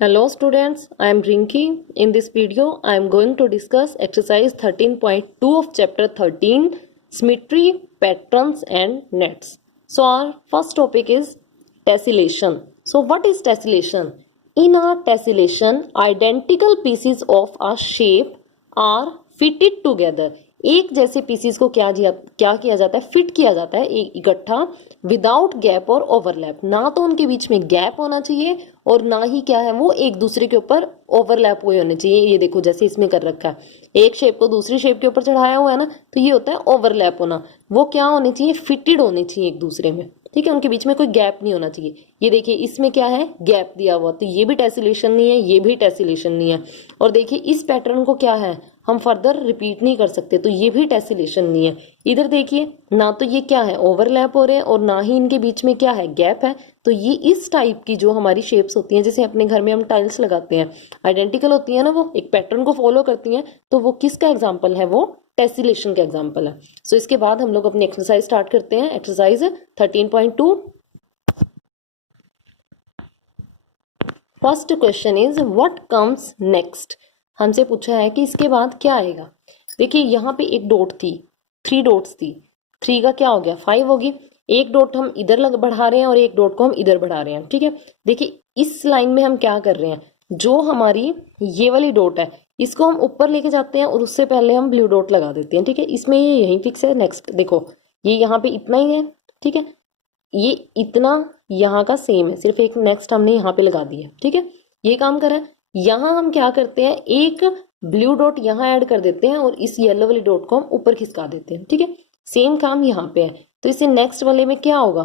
Hello students, I am Rinki. In this video, I am going to discuss exercise 13.2 of chapter 13, symmetry, patterns and nets. So our first topic is tessellation. So what is tessellation? In a tessellation, identical pieces of a shape are fitted together. एक जैसे pieces को क्या किया जाता है, fit किया जाता है एक इकट्ठा, विदाउट गैप और ओवरलैप। ना तो उनके बीच में गैप होना चाहिए और ना ही क्या है वो एक दूसरे के ऊपर ओवरलैप हुए होने चाहिए। ये देखो जैसे इसमें कर रखा है, एक शेप को दूसरी शेप के ऊपर चढ़ाया हुआ है ना, तो ये होता है ओवरलैप होना। वो क्या होने चाहिए, फिटेड होने चाहिए एक दूसरे में, ठीक है। उनके बीच में कोई गैप नहीं होना चाहिए। ये देखिए इसमें क्या है, गैप दिया हुआ, तो ये भी टेसिलेशन नहीं है, ये भी टेसिलेशन नहीं है। और देखिए इस पैटर्न को क्या है, हम फर्दर रिपीट नहीं कर सकते, तो ये भी टेसिलेशन नहीं है। इधर देखिए ना तो ये क्या है, ओवरलैप हो रहे हैं और ना ही इनके बीच में क्या है, गैप है। तो ये इस टाइप की जो हमारी शेप्स होती हैं, जैसे अपने घर में हम टाइल्स लगाते हैं, आइडेंटिकल होती है ना, वो एक पैटर्न को फॉलो करती हैं, तो वो किसका एग्जाम्पल है, वो टेसिलेशन का एग्जाम्पल है। सो इसके बाद हम लोग अपनी एक्सरसाइज स्टार्ट करते हैं। Exercise 13.2। First question is what comes next. हमसे पूछा है कि इसके बाद क्या आएगा। देखिए यहाँ पे एक डॉट थी, 3 डॉट्स थी, 3 का क्या हो गया, 5 होगी। एक डॉट हम इधर बढ़ा रहे हैं और एक डॉट को हम इधर बढ़ा रहे हैं, ठीक है। देखिए इस लाइन में हम क्या कर रहे हैं, जो हमारी ये वाली डॉट है इसको हम ऊपर लेके जाते हैं और उससे पहले हम ब्लू डॉट लगा देते हैं, ठीक है। इसमें ये यहीं फिक्स है। नेक्स्ट देखो ये यहाँ पे इतना ही है, ठीक है। ये इतना यहाँ का सेम है, सिर्फ एक नेक्स्ट हमने यहाँ पे लगा दिया, ठीक है। ये काम करा है। यहाँ हम क्या करते हैं, एक ब्लू डॉट यहाँ ऐड कर देते हैं और इस येलो वाली डॉट को हम ऊपर खिसका देते हैं, ठीक है। सेम काम यहाँ पे है, तो इसे नेक्स्ट वाले में क्या होगा,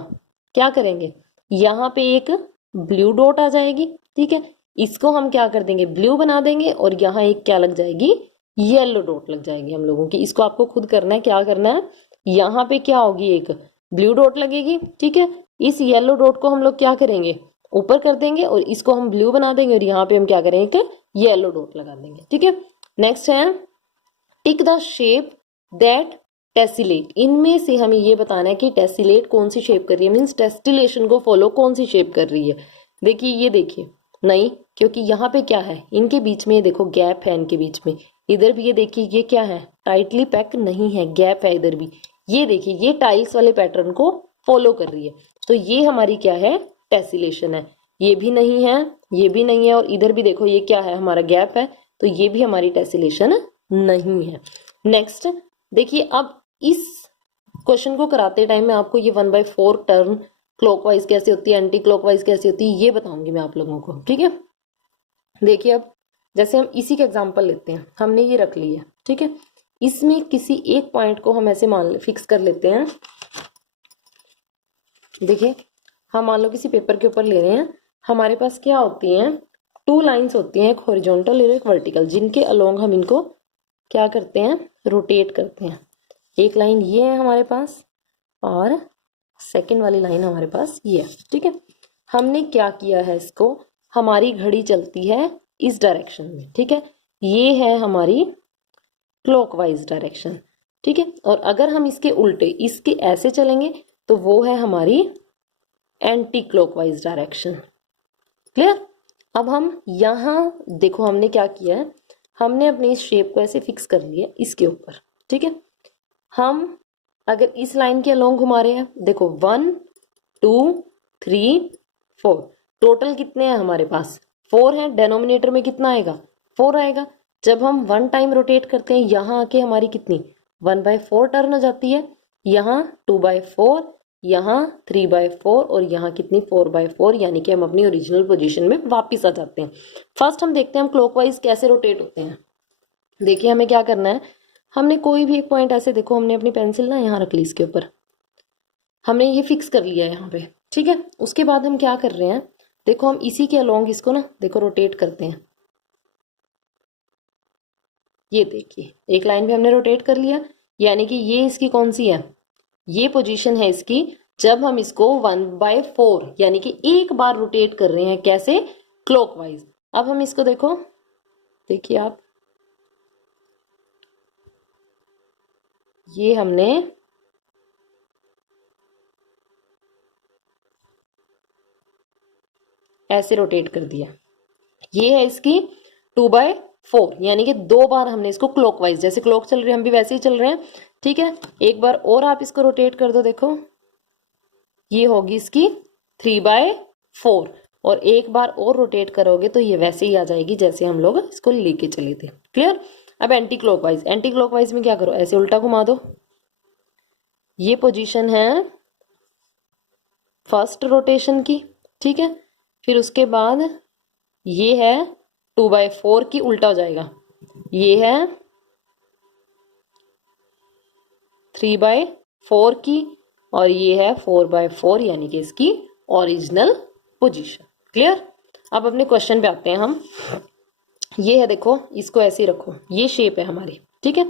क्या करेंगे, यहाँ पे एक ब्लू डॉट आ जाएगी, ठीक है। इसको हम क्या कर देंगे, ब्लू बना देंगे और यहाँ एक क्या लग जाएगी, येलो डॉट लग जाएगी हम लोगों की। इसको आपको खुद करना है, क्या करना है, यहाँ पे क्या होगी, एक ब्लू डॉट लगेगी, ठीक है। इस येलो डॉट को हम लोग क्या करेंगे, ऊपर कर देंगे और इसको हम ब्लू बना देंगे और यहाँ पे हम क्या करेंगे, एक येलो डॉट लगा देंगे, ठीक है। नेक्स्ट है टिक द शेप दैट टेसिलेट। इनमें से हमें ये बताना है कि टेसिलेट कौन सी शेप कर रही है, मीन्स टेस्टिलेशन को फॉलो कौन सी शेप कर रही है। देखिए ये देखिए नहीं, क्योंकि यहाँ पे क्या है, इनके बीच में देखो गैप है, इनके बीच में। इधर भी ये देखिए ये क्या है, टाइटली पैक नहीं है, गैप है इधर भी। ये देखिए ये टाइल्स वाले पैटर्न को फॉलो कर रही है, तो ये हमारी क्या है, टेसिलेशन है। ये भी नहीं है, ये भी नहीं है, और इधर भी देखो ये क्या है, हमारा गैप है, तो ये भी हमारी टेसिलेशन नहीं है। नेक्स्ट देखिए, अब इस क्वेश्चन को कराते टाइम में आपको ये 1/4 टर्न क्लॉकवाइज कैसे होती है, एंटी क्लॉकवाइज कैसे होती है, ये बताऊंगी मैं आप लोगों को, ठीक है। देखिए अब जैसे हम इसी का एग्जांपल लेते हैं, हमने ये रख लिया, ठीक है। इसमें किसी एक पॉइंट को हम ऐसे मान फिक्स कर लेते हैं। देखिए हम मान लो किसी पेपर के ऊपर ले रहे हैं, हमारे पास क्या होती हैं, 2 लाइंस होती हैं, एक हॉरिजॉन्टल और एक वर्टिकल, जिनके अलोंग हम इनको क्या करते हैं, रोटेट करते हैं। एक लाइन ये है हमारे पास और सेकंड वाली लाइन हमारे पास ये है, ठीक है। हमने क्या किया है, इसको हमारी घड़ी चलती है इस डायरेक्शन में, ठीक है। ये है हमारी क्लॉकवाइज डायरेक्शन, ठीक है। और अगर हम इसके उल्टे इसके ऐसे चलेंगे तो वो है हमारी एंटी क्लॉकवाइज डायरेक्शन। क्लियर। अब हम यहाँ देखो हमने क्या किया है, हमने अपनी इस शेप को ऐसे फिक्स कर लिया इसके ऊपर, ठीक है। हम अगर इस लाइन के अलोंग घुमा रहे हैं, देखो 1 2 3 4, टोटल कितने हैं हमारे पास, 4 है। डेनोमिनेटर में कितना आएगा, 4 आएगा। जब हम 1 टाइम रोटेट करते हैं, यहाँ आके हमारी कितनी 1/4 टर्न हो जाती है, यहाँ 2/4, यहाँ 3/4 और यहाँ कितनी 4/4, यानी कि हम अपनी ओरिजिनल पोजीशन में वापस आ जाते हैं। फर्स्ट हम देखते हैं हम क्लॉकवाइज कैसे रोटेट होते हैं। देखिए हमें क्या करना है, हमने कोई भी एक पॉइंट ऐसे, देखो हमने अपनी पेंसिल ना यहाँ रख ली, इसके ऊपर हमने ये फिक्स कर लिया है यहाँ पे, ठीक है। उसके बाद हम क्या कर रहे हैं, देखो हम इसी के अलोंग इसको ना देखो रोटेट करते हैं। ये देखिए एक लाइन पे हमने रोटेट कर लिया, यानी कि ये इसकी कौन सी है, ये पोजीशन है इसकी, जब हम इसको 1/4 यानी कि एक बार रोटेट कर रहे हैं, कैसे, क्लॉकवाइज। अब हम इसको देखो, देखिए आप, ये हमने ऐसे रोटेट कर दिया, ये है इसकी 2/4, यानी कि 2 बार हमने इसको क्लॉकवाइज, जैसे क्लॉक चल रही है हम भी वैसे ही चल रहे हैं, ठीक है। एक बार और आप इसको रोटेट कर दो, देखो ये होगी इसकी 3/4, और एक बार और रोटेट करोगे तो ये वैसे ही आ जाएगी जैसे हम लोग इसको लेके चले थे। क्लियर। अब एंटी क्लॉकवाइज, एंटी क्लॉकवाइज में क्या करो, ऐसे उल्टा घुमा दो। ये पोजीशन है फर्स्ट रोटेशन की, ठीक है। फिर उसके बाद ये है 2/4 की, उल्टा हो जाएगा। ये है 3/4 की, और ये है 4/4, यानी कि इसकी ओरिजिनल पोजीशन। क्लियर। अब अपने क्वेश्चन पे आते हैं हम। ये है, देखो इसको ऐसे ही रखो, ये शेप है हमारी, ठीक है।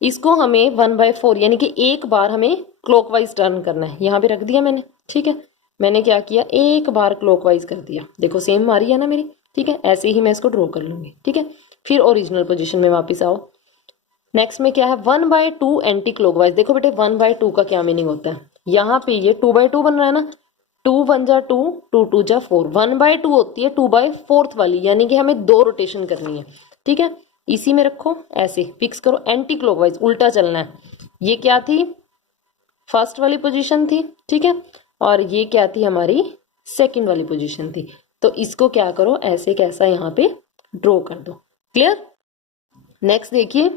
इसको हमें 1/4 यानी कि एक बार हमें क्लॉकवाइज टर्न करना है। यहाँ पे रख दिया मैंने, ठीक है। मैंने क्या किया, एक बार क्लॉकवाइज कर दिया, देखो सेम आ रही है ना मेरी, ठीक है। ऐसे ही मैं इसको ड्रॉ कर लूंगी, ठीक है। फिर ओरिजिनल पोजीशन में वापस आओ। नेक्स्ट में क्या है, 1/2 एंटी क्लॉकवाइज। देखो बेटे 1/2 का क्या मीनिंग होता है, यहाँ पे ये 2/2 बन रहा है ना, 2 1 जा 2, 2 2 जा 4, 1/2 होती है 2/4 वाली, यानी कि हमें 2 रोटेशन करनी है, ठीक है। इसी में रखो, ऐसे फिक्स करो, एंटी क्लॉकवाइज उल्टा चलना है। ये क्या थी, फर्स्ट वाली पोजीशन थी, ठीक है, और ये क्या थी, हमारी सेकंड वाली पोजीशन थी। तो इसको क्या करो, ऐसे कैसा यहाँ पे ड्रॉ कर दो। क्लियर। नेक्स्ट देखिए,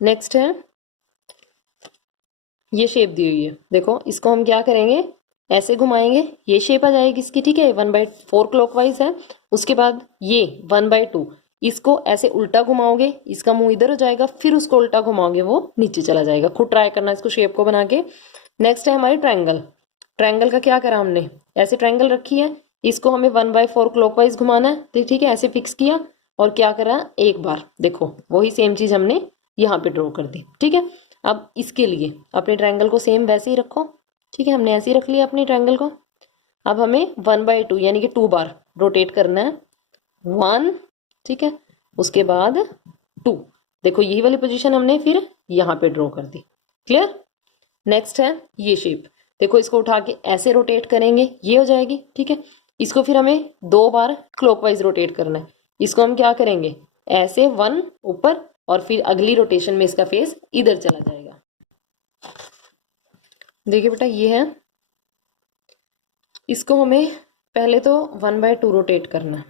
नेक्स्ट है ये शेप दी हुई है, देखो इसको हम क्या करेंगे, ऐसे घुमाएंगे, ये शेप आ जाएगी इसकी, ठीक है। 1/4 क्लॉकवाइज है। उसके बाद ये 1/2, इसको ऐसे उल्टा घुमाओगे, इसका मुंह इधर हो जाएगा, फिर उसको उल्टा घुमाओगे, वो नीचे चला जाएगा। खुद ट्राई करना इसको शेप को बना के। नेक्स्ट है हमारी ट्रायंगल। ट्रायंगल का क्या करा हमने, ऐसे ट्रायंगल रखी है, इसको हमें 1/4 क्लॉकवाइज घुमाना है, ठीक है। ऐसे फिक्स किया और क्या करा, एक बार देखो वही सेम चीज हमने यहाँ पे ड्रॉ कर दी, ठीक है। अब इसके लिए अपने ट्रायंगल को सेम वैसे ही रखो, ठीक है। हमने ऐसे ही रख लिया अपने ट्रायंगल को। अब हमें 1/2 यानी कि 2 बार रोटेट करना है, 1, ठीक है, उसके बाद 2। देखो यही वाली पोजीशन हमने फिर यहाँ पे ड्रॉ कर दी। क्लियर। नेक्स्ट है ये शेप, देखो इसको उठा के ऐसे रोटेट करेंगे, ये हो जाएगी, ठीक है। इसको फिर हमें 2 बार क्लॉकवाइज रोटेट करना है। इसको हम क्या करेंगे, ऐसे 1 ऊपर, और फिर अगली रोटेशन में इसका फेस इधर चला जाएगा। देखिए बेटा ये है, इसको हमें पहले तो 1/2 रोटेट करना,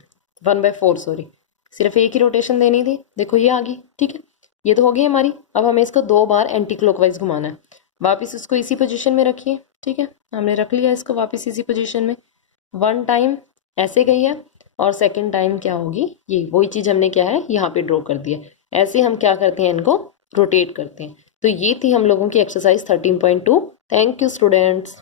1/4 सॉरी, सिर्फ एक ही रोटेशन देनी थी। देखो ये आ गई, ठीक है, ये तो हो गई हमारी। अब हमें इसको 2 बार एंटी क्लॉकवाइज घुमाना है। वापस इसको इसी पोजीशन में रखिए, ठीक है। हमने रख लिया इसको वापस इसी पोजीशन में। 1 टाइम ऐसे गई है, और सेकंड टाइम क्या होगी, ये वही चीज हमने क्या है यहाँ पे ड्रॉ कर दिया। ऐसे हम क्या करते हैं, इनको रोटेट करते हैं। तो ये थी हम लोगों की एक्सरसाइज 13.2। Thank you students.